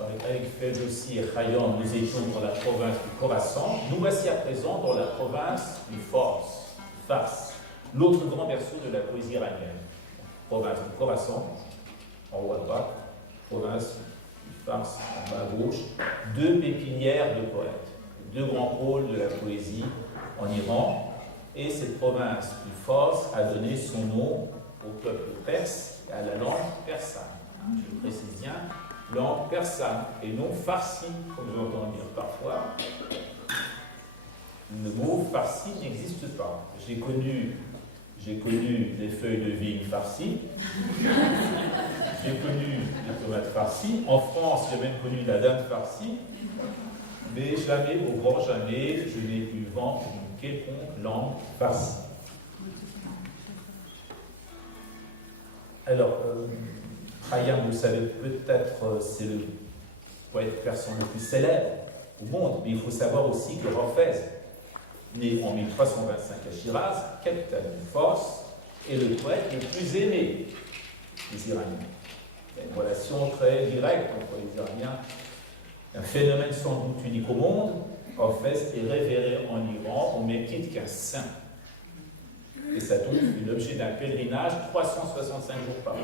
avec Ferdowsi et Khayyam, nous étions dans la province du Khorasan. Nous voici à présent dans la province du Fars, l'autre grand berceau de la poésie iranienne. Province du Khorasan, en haut à droite, province du Fars, en bas à gauche, deux pépinières de poètes, deux grands pôles de la poésie en Iran. Et cette province du Fars a donné son nom au peuple perse et à la langue persane. Je le précise bien, langue persane et non farsi, comme j'entends dire parfois. Le mot farsi n'existe pas. J'ai connu des feuilles de vigne farcies, j'ai connu des tomates farcies. En France, j'ai même connu la dinde farcie, mais jamais, au grand jamais, je n'ai pu vendre une quelconque langue farcie. Alors, Khayyam, vous savez peut-être, c'est le poète persan le plus célèbre au monde, mais il faut savoir aussi que Hafez, né en 1325 à Shiraz, capitale du Fars, est le poète le plus aimé des Iraniens. Il y a une relation très directe entre les Iraniens, un phénomène sans doute unique au monde. Hafez est révéré en Iran au même titre qu'un saint. Et ça trouve l'objet d'un pèlerinage 365 jours par an.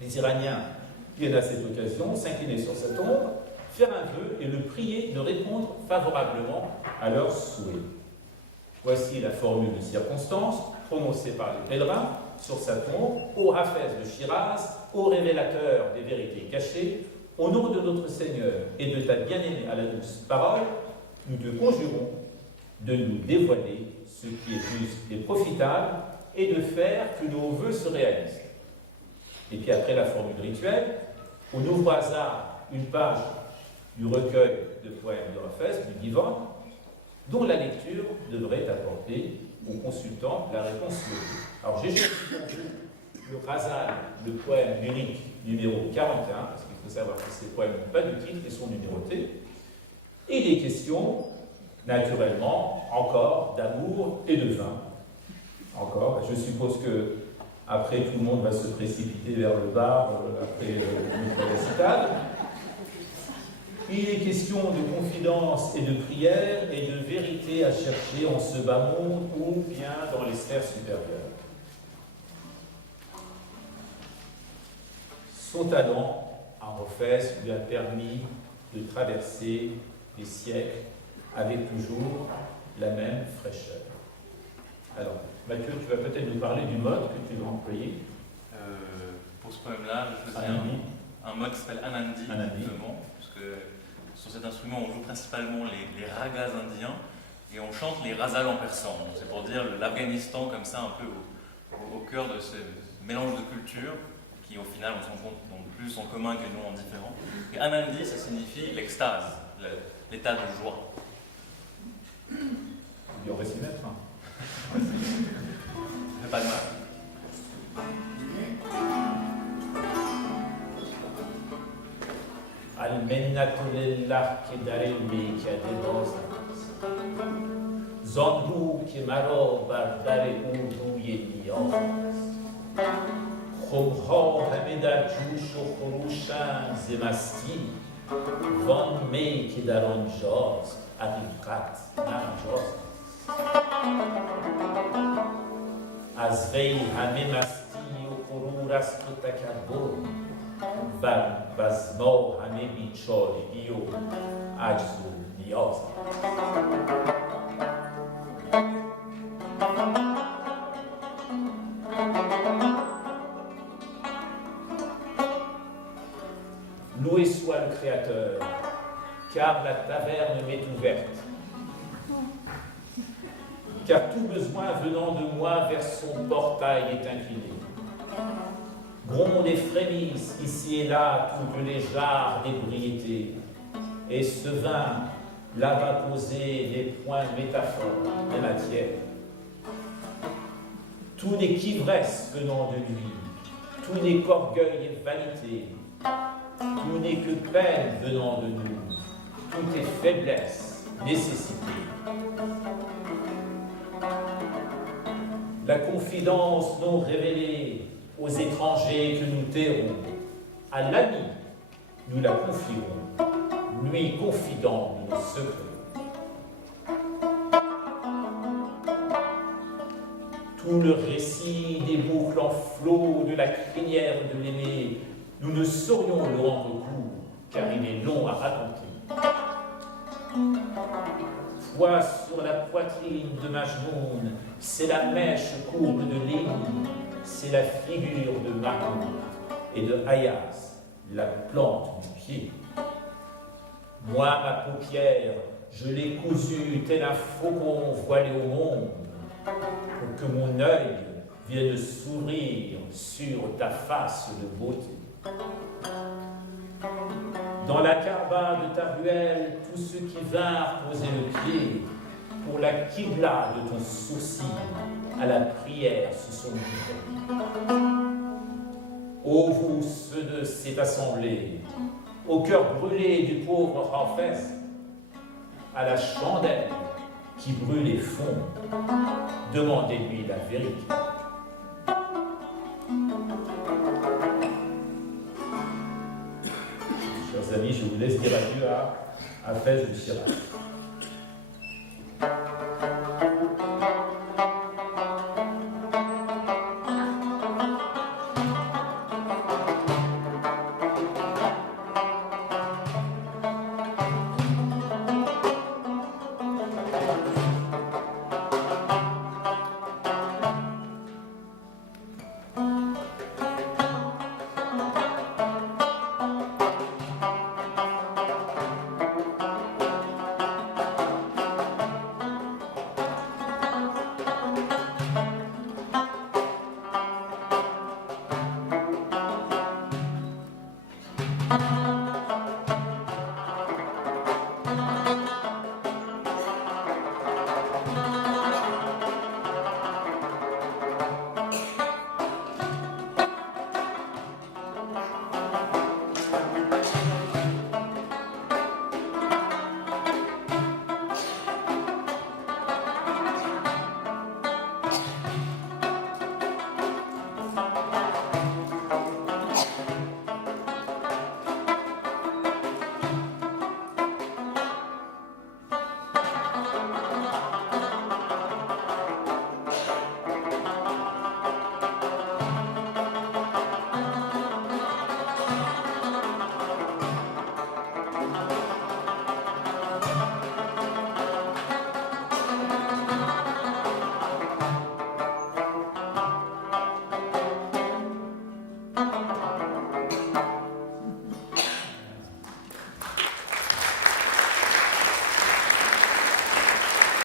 Les Iraniens viennent à cette occasion s'incliner sur sa tombe, faire un vœu et le prier de répondre favorablement à leurs souhaits. Voici la formule de circonstance prononcée par les pèlerins sur sa tombe: ô Hafez de Shiraz, ô révélateur des vérités cachées, au nom de notre Seigneur et de ta bien-aimée à la douce parole, nous te conjurons de nous dévoiler ce qui est juste et profitable et de faire que nos vœux se réalisent. Et puis après la formule rituelle, on ouvre au hasard une page du recueil de poèmes de Hafez, du Divan, dont la lecture devrait apporter au consultant la réponse souhaitée. Alors j'ai choisi pour vous le Ghazal, le poème lyrique numéro 41, parce qu'il faut savoir que ces poèmes n'ont pas de titre et sont numérotés, et il est question, naturellement, encore d'amour et de vin. Encore, je suppose que après tout le monde va se précipiter vers le bar, après la citade. Il est question de confidence et de prière et de vérité à chercher en ce bas monde ou bien dans les sphères supérieures. Son talent à Hafez lui a permis de traverser des siècles avec toujours la même fraîcheur. Alors, Mathieu, tu vas peut-être nous parler du mode que tu vas employer. Pour ce poème-là, je choisis un mode qui s'appelle Anandi, justement, parce que sur cet instrument, on joue principalement les ragas indiens et on chante les razals en persan. C'est pour dire l'Afghanistan comme ça, un peu au cœur de ce mélange de cultures qui, au final, on se rend compte, ont plus en commun que nous en différent. Et Anandi, ça signifie l'extase, l'état de joie. On va s'y mettre. Ça fait pas de mal. المنة لله که در میکده باز است زان رو که مرا بر در او روی نیاز است خمها همه در جوش و خروشند ز مستی وان می که در آنجاست حقیقت نه مجاز است از وی همه مستی و غرور است و تکبر و از ما همه بیچارگی و عجز و نیاز. Loué soit le Créateur, car la taverne m'est ouverte. Car tout besoin venant de moi vers son portail est incliné. Gronde et frémissent ici et là toutes les jarres d'ébriété, et ce vin là va poser les points de métaphore des matières. Tout n'est qu'ivresse venant de lui, tout n'est qu'orgueil et vanité, tout n'est que peine venant de nous, tout est faiblesse, nécessité. La confidence non révélée aux étrangers que nous tairons, à l'ami nous la confierons, lui confident de nos secrets. Tout le récit des boucles en flot de la crinière de l'aîné, nous ne saurions le rendre court, car il est long à raconter. Poids sur la poitrine de Majnoun, c'est la mèche courbe de Léni, c'est la figure de Mahmoud et de Hayas, la plante du pied. Moi, ma paupière, je l'ai cousue tel un faucon voilé au monde, pour que mon œil vienne s'ouvrir sur ta face de beauté. Dans la carba de ta ruelle, tous ceux qui vinrent poser le pied pour la qibla de ton sourcil, à la prière se sont livrés. Ô vous, ceux de cette assemblée, au cœur brûlé du pauvre Hafez, à la chandelle qui brûle et fond, demandez-lui la vérité. Chers amis, je vous laisse dire adieu à Hafez de Shiraz.